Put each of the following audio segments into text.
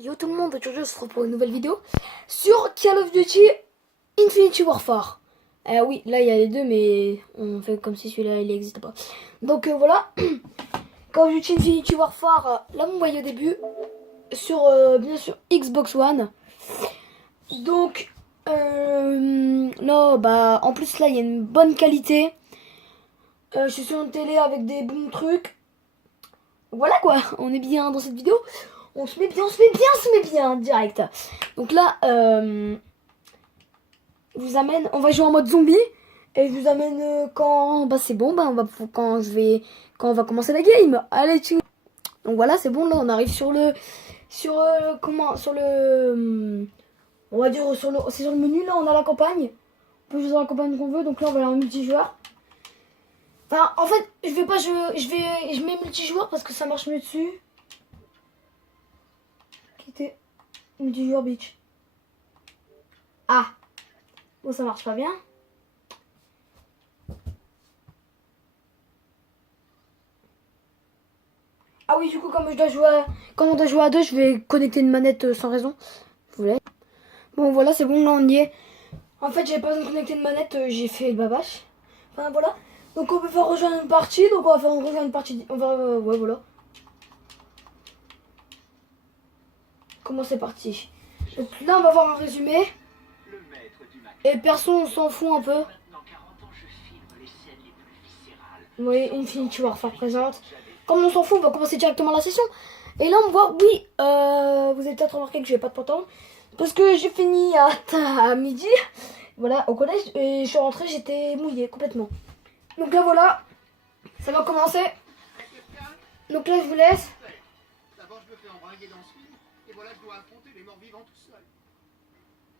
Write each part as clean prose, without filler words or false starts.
Yo tout le monde, aujourd'hui on se retrouve pour une nouvelle vidéo sur Call of Duty Infinity Warfare. Oui, là il y a les deux, mais on fait comme si celui-là il n'existe pas. Donc voilà, Call of Duty Infinity Warfare, là vous voyez au début, sur bien sûr Xbox One. Donc là, bah en plus là il y a une bonne qualité. Je suis sur une télé avec des bons trucs. Voilà quoi, on est bien dans cette vidéo. On se met bien, direct. Donc là, je vous amène, on va jouer en mode zombie. Et je vous amène quand, bah c'est bon, bah quand on va commencer la game. Allez, tu. Donc voilà, c'est bon, là on arrive sur le, on va dire c'est sur le menu, là on a la campagne. On peut jouer dans la campagne qu'on veut, donc là on va aller en multijoueur. Enfin, en fait, je mets multijoueur parce que ça marche mieux dessus. Quitter multijoueur bitch. Ah, bon ça marche pas bien. Ah oui, du coup, comme on doit jouer à deux, je vais connecter une manette sans raison. Je voulais. Bon, voilà, c'est bon, là on y est. En fait, j'avais pas besoin de connecter une manette, j'ai fait le babache. Enfin, voilà. Donc, on peut faire rejoindre une partie. Donc, on va faire rejoindre une partie. On va. Ouais, voilà. Comment c'est parti? Donc, là, on va voir un résumé. Et perso, on s'en fout un peu. Oui, Infinity Warfare présente. Comme on s'en fout, on va commencer directement la session. Et là, on voit, oui, vous avez peut-être remarqué que je vais pas de pantalon. Parce que j'ai fini à midi, voilà, au collège. Et je suis rentrée, j'étais mouillée complètement. Donc là, voilà, ça va commencer. Donc là, je vous laisse. D'abord, je me fais embringuer dans ce film. Et voilà, je dois affronter les morts vivants tout seul.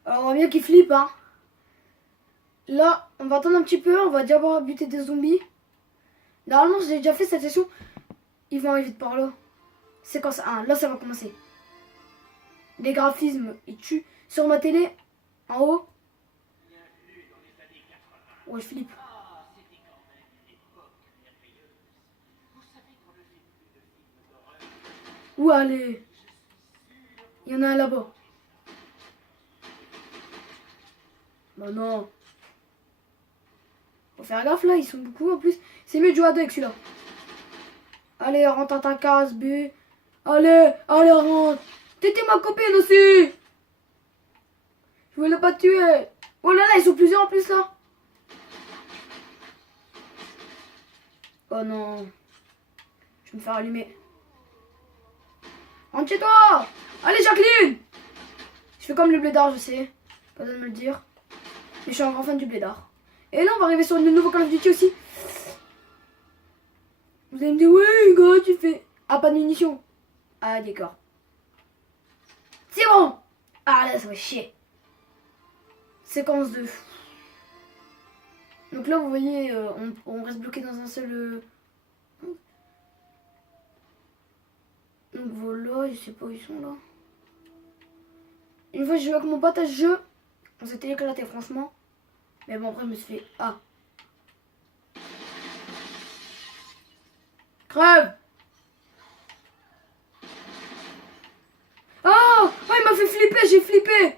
Alors, on voit bien qu'il flippe, hein. Là, on va attendre un petit peu. On va d'abord buter des zombies. Normalement, j'ai déjà fait cette session. Ils vont arriver de par là. Séquence 1, là ça va commencer. Les graphismes, ils tuent. Sur ma télé, en haut. Ouais, je flippe. Où allez? Il y en a un là-bas. Bah non. Faut faire gaffe là, ils sont beaucoup en plus. C'est mieux de jouer à deux avec celui-là. Allez, rentre à ta case, B. Allez, rentre. T'étais ma copine aussi. Je voulais pas te tuer. Oh là là, ils sont plusieurs en plus là. Oh non. Je vais me faire allumer. Rentre chez toi. Allez, Jacqueline. Je fais comme le blédard, je sais. Pas besoin de me le dire. Mais je suis un grand fan du blédard. Et là, on va arriver sur le nouveau Call of Duty aussi. Vous allez me dire, ouais, gars, tu fais. Ah, pas de munitions. Ah, d'accord. C'est bon. Ah, là, ça va chier. Séquence 2. Donc là, vous voyez, on reste bloqué dans un seul. Donc voilà, je sais pas où ils sont là. Une fois, j'ai joué avec mon pote à ce jeu. On s'était éclaté, franchement. Mais bon, après, je me suis fait. Ah. Crève. Ah, il m'a fait flipper, j'ai flippé.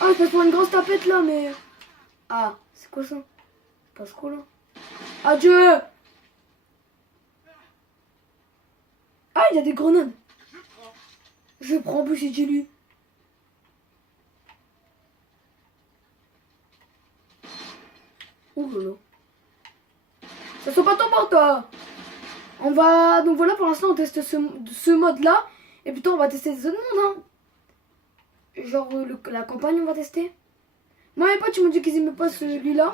Ah, je passe pour une grosse tapette là, mais. Ah, c'est quoi ça? Passe quoi là? Adieu. Ah, il y a des grenades. Je prends, en plus, j'ai lu. Ouh là là. Ça soit pas ton bord, toi. On va. Donc voilà, pour l'instant, on teste ce mode-là. Et plutôt, on va tester des autres mondes, hein. Genre, la campagne, on va tester. Moi, mes potes, ils m'ont dit qu'ils aimaient pas celui-là.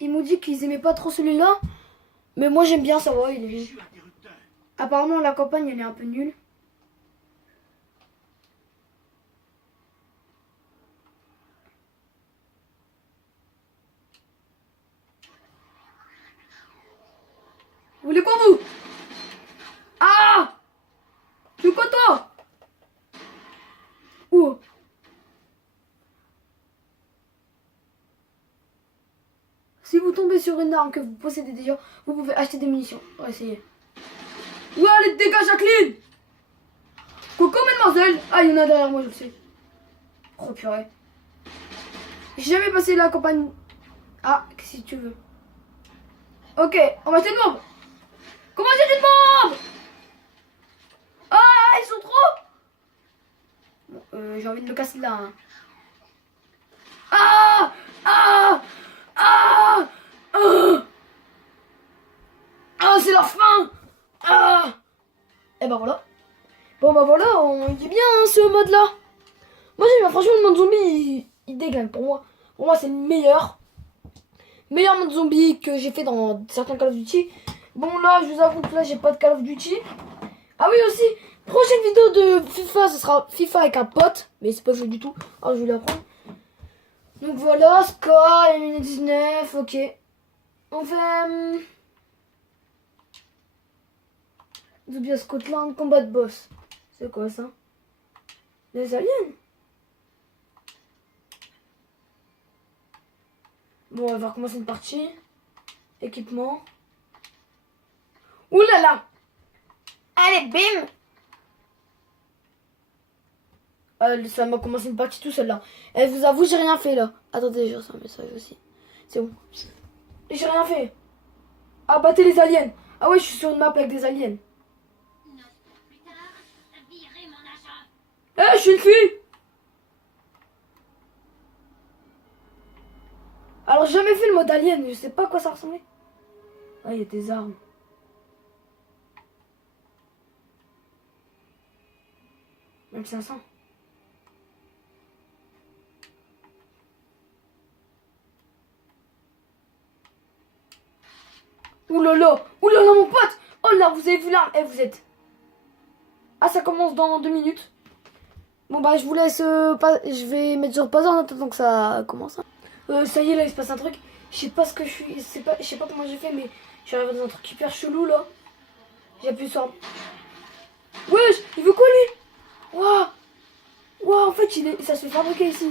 Ils m'ont dit qu'ils aimaient pas trop celui-là. Mais moi, j'aime bien, ça va, il est bien. Apparemment, la campagne, elle est un peu nulle. Vous voulez quoi, vous? Ah! Tu veux quoi, toi? Où? Si vous tombez sur une arme que vous possédez déjà, vous pouvez acheter des munitions. On va essayer. Ouais, allez, dégage, Jacqueline. Coucou, mademoiselle. Ah, il y en a derrière moi, je le sais. Oh, purée. J'ai jamais passé la campagne. Ah, si tu veux. Ok, on va jeter une bombe. Comment jeter une bombe? Ah, ils sont trop. Bon, j'ai envie de le casser là. Hein. Ah, ah, ah, ah, ah, c'est la fin. Ah. Et ben voilà. Bon bah voilà, on dit bien hein, ce mode là. Moi j'aime bien, franchement le mode zombie il déglingue pour moi. Pour moi c'est le meilleur mode zombie que j'ai fait dans certains Call of Duty. Bon là je vous avoue que là j'ai pas de Call of Duty. Ah oui aussi, prochaine vidéo de FIFA, ce sera FIFA avec un pote. Mais c'est pas joué du tout, alors je vais l'apprendre. Donc voilà, score, éliminé 19, ok. On fait... Zobia Scotland, combat de boss. C'est quoi ça? Les aliens? Bon, on va recommencer une partie. Équipement. Ouh là là! Allez, bim! Ça m'a commencé une partie tout seul là. Et vous avoue, j'ai rien fait là. Attendez, j'ai reçu un message aussi. C'est bon. J'ai rien fait. Abattez les aliens. Ah ouais, je suis sur une map avec des aliens. Eh, je suis une fille! Alors, j'ai jamais vu le mode alien, je sais pas à quoi ça ressemblait. Ah, il y a des armes. Même 500. Ouh là là, mon pote! Oh là, vous avez vu l'arme? Eh, vous êtes. Ah, ça commence dans 2 minutes. Bon, bah, je vous laisse. Je vais mettre sur pause en attendant que ça commence. Ça y est, là, il se passe un truc. Je sais pas ce que je suis. Je sais pas comment j'ai fait, mais je suis arrivé dans un truc hyper chelou là. J'ai appuyé sur. Wesh, il veut quoi lui? Waouh! Waouh, en fait, ça se fait fabriquer ici.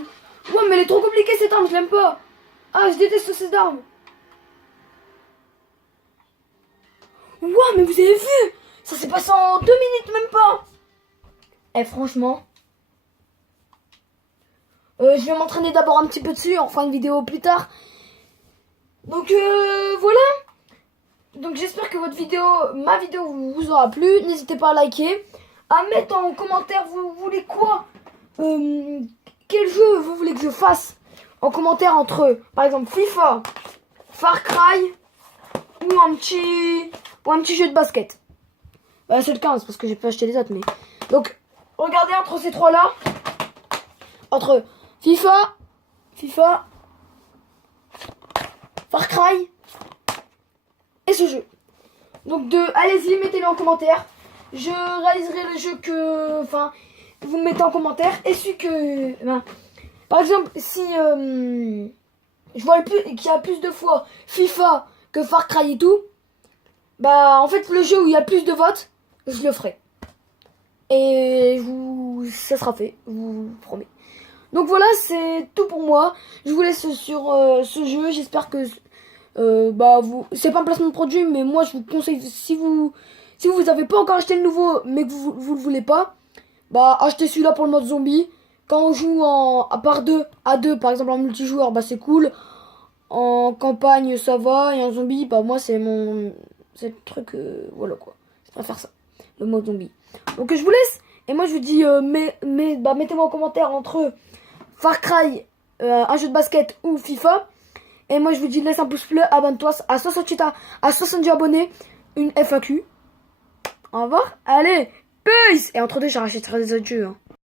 Ouais, mais elle est trop compliquée cette arme, je l'aime pas. Ah, je déteste ces armes. Waouh, mais vous avez vu? Ça s'est passé en 2 minutes, même pas. Eh, franchement. Je vais m'entraîner d'abord un petit peu dessus, on fera une vidéo plus tard. Donc voilà. Donc j'espère que ma vidéo vous aura plu. N'hésitez pas à liker, à mettre en commentaire vous voulez quoi, quel jeu vous voulez que je fasse en commentaire entre par exemple FIFA, Far Cry ou un petit jeu de basket. C'est le 15 parce que j'ai pas acheté les autres mais donc regardez entre ces trois là, entre FIFA, Far Cry et ce jeu. Donc allez-y, mettez-le en commentaire. Je réaliserai le jeu que... Enfin, vous me mettez en commentaire. Et celui que... par exemple, si je vois qu'il y a plus de fois FIFA que Far Cry et tout, bah en fait le jeu où il y a plus de votes, je le ferai. Et ça sera fait, je vous promets. Donc voilà, c'est tout pour moi. Je vous laisse sur ce jeu. J'espère que c'est pas un placement de produit, mais moi je vous conseille, si vous avez pas encore acheté le nouveau, mais que vous le voulez pas, bah achetez celui-là pour le mode zombie. Quand on joue à deux par exemple en multijoueur, bah c'est cool. En campagne ça va, et en zombie, bah moi c'est le truc, voilà quoi. Je préfère ça, le mode zombie. Donc je vous laisse, et moi je vous dis, mettez-moi en commentaire entre Far Cry, un jeu de basket ou FIFA. Et moi je vous dis laisse un pouce bleu, abonne-toi à 70 abonnés, une FAQ. Au revoir, allez, peace. Et entre deux j'achèterai des autres jeux. Hein.